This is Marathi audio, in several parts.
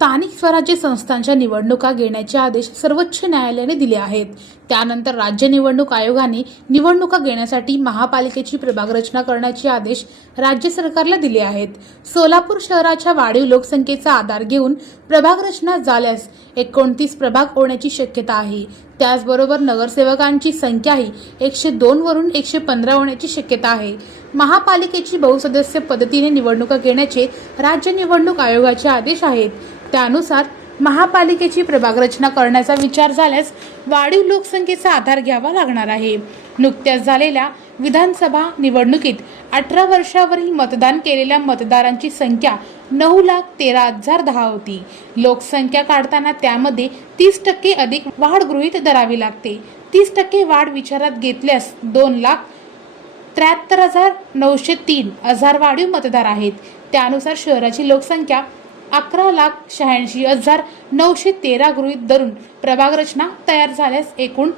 स्थानिक स्वराज्य संस्थांच्या निवडणुका घेण्याचे आदेश सर्वोच्च न्यायालयाने दिले आहेत. त्यानंतर राज्य निवडणूक आयोगाने निवडणुका घेण्यासाठी महापालिकेची प्रभाग रचना करण्याचे आदेश राज्य सरकारला दिले आहेत. सोलापूर शहराच्या वाढीव लोकसंख्येचा आधार घेऊन प्रभाग रचना झाल्यास एकोणतीस प्रभाग होण्याची शक्यता आहे. त्याचबरोबर नगरसेवकांची संख्याही एकशे दोन वरून एकशे पंधरा होण्याची शक्यता आहे. महापालिकेची बहुसदस्य पद्धतीने निवडणुका घेण्याचे राज्य निवडणूक आयोगाचे आदेश आहेत. त्यानुसार महापालिकेची प्रभागरचना करण्याचा विचार झाल्यास वाढीव लोकसंख्येचा आधार घ्यावा लागणार आहे. नुकत्याच झालेल्या विधानसभा निवडणुकीत अठरा वर्षावरील मतदान केलेल्या मतदारांची संख्या नऊ लाख तेरा हजार दहा होती. लोकसंख्या काढताना त्यामध्ये तीस टक्के अधिक वाढ गृहीत धरावी लागते. तीस टक्के वाढ विचारात घेतल्यास दोन लाख त्र्याहत्तर हजार नऊशे तीन हजार वाढीव मतदार आहेत. त्यानुसार शहराची लोकसंख्या अकरा लाख शहाऐंशी हजार नऊशे तेरा गृहीत धरून प्रभाग रचना तयार झाल्यास एकूण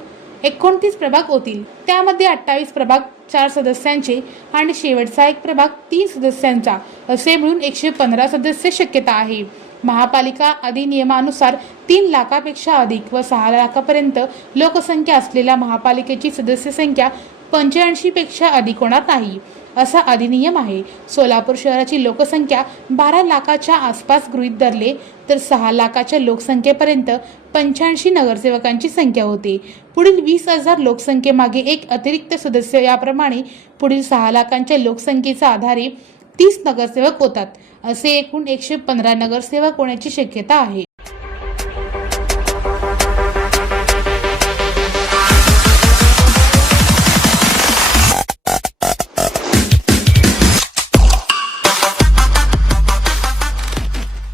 एकोणतीस प्रभाग होतील. त्यामध्ये अठ्ठावीस प्रभाग चार सदस्यांचे आणि शेवटचा एक प्रभाग तीन सदस्यांचा असे मिळून एकशे पंधरा सदस्य शक्यता आहे. महापालिका अधिनियमानुसार तीन लाखापेक्षा अधिक व सहा लाखापर्यंत लोकसंख्या असलेल्या महापालिकेची सदस्य संख्या पंच्याऐंशी पेक्षा अधिक होणार नाही. असा अधिनियम आहे. सोलापूर शहराची लोकसंख्या बारा लाखाच्या आसपास गृहीत धरले तर सहा लाखाच्या लोकसंख्येपर्यंत पंच्याऐंशी नगरसेवकांची संख्या होते. पुढील वीस हजार लोकसंख्येमागे एक अतिरिक्त सदस्य याप्रमाणे पुढील सहा लाखांच्या लोकसंख्येच्या आधारे तीस नगरसेवक होतात. असे एकूण एकशे पंधरा नगरसेवक होण्याची शक्यता आहे.